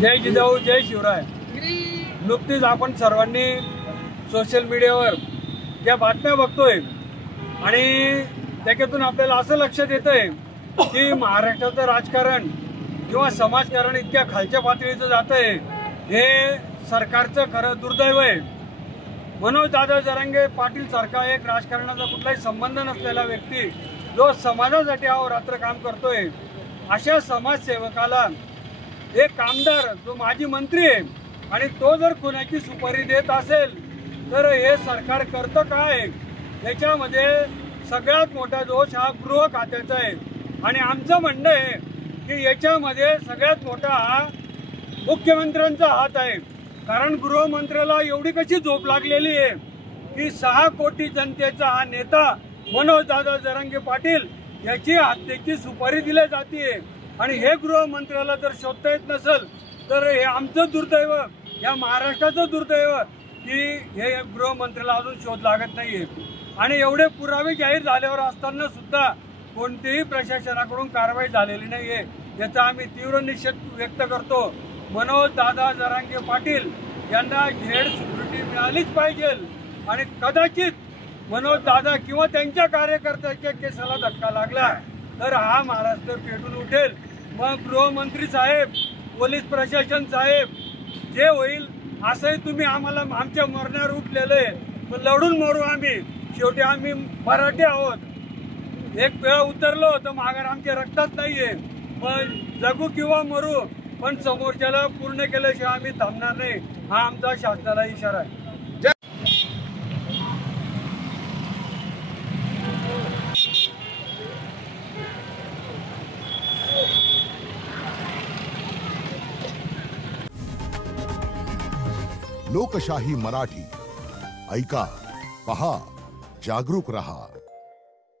जय जिजाऊ जय शिवराय। नुकतीच आपण सर्वांनी सोशल मीडियावर ज्या बातम्या बघतोय आणि त्याच्यातून आपल्याला असं लक्षात येतंय की महाराष्ट्राचं राजकारण किंवा समाजकारण इतक्या खालच्या पातळीचं जातंय, हे सरकारचं खरं दुर्दैव आहे। मनोज दादा जरांगे पाटील सारखा एक राजकारणाचा कुठलाही संबंध नसलेला व्यक्ती जो समाजासाठी अहोरात्र काम करतोय, अशा समाजसेवकाला एक आमदार जो माजी मंत्री आहे आणि तो जर खुनाची सुपारी देत असेल तर हे सरकार करतं काय? याच्यामध्ये सगळ्यात मोठा दोष हा गृह खात्याचा आहे आणि आमचं म्हणणं आहे की याच्यामध्ये सगळ्यात मोठा हा मुख्यमंत्र्यांचा हात आहे। कारण गृहमंत्र्याला एवढी कशी झोप लागलेली आहे की 6 कोटी जनतेचा हा नेता मनोज दादा जरांगे पाटील याची हत्येची सुपारी दिली जाते आणि हे गृहमंत्र्याला जर शोधता येत नसेल तर हे आमचं दुर्दैव, या महाराष्ट्राचं दुर्दैव की हे गृहमंत्र्याला अजून शोध लागत नाहीये। आणि एवढे पुरावे जाहीर झाल्यावर असताना सुद्धा कोणतीही प्रशासनाकडून कारवाई झालेली नाहीये, याचा आम्ही तीव्र निषेध व्यक्त करतो। मनोज दादा जरांगे पाटील यांना झेड सिक्युरिटी मिळालीच पाहिजे आणि कदाचित मनोज दादा किंवा त्यांच्या कार्यकर्त्याच्या केसाला धक्का लागला तर हा महाराष्ट्र पेटून उठेल। मग गृहमंत्री साहेब, पोलीस प्रशासन साहेब, जे होईल असंही तुम्ही आम्हाला आमच्या मरणावर उठलेले, पण लढून मरू आम्ही, शेवटी आम्ही मराठी आहोत। एक वेळ उतरलो तर माघार आमच्या रक्तात नाहीये, पण जगू किंवा मरू पण समोरच्याला पूर्ण केल्याशिवाय आम्ही थांबणार नाही, हा आमचा शासनाला इशारा आहे। लोकशाही मराठी ऐका, पहा, जागरूक रहा।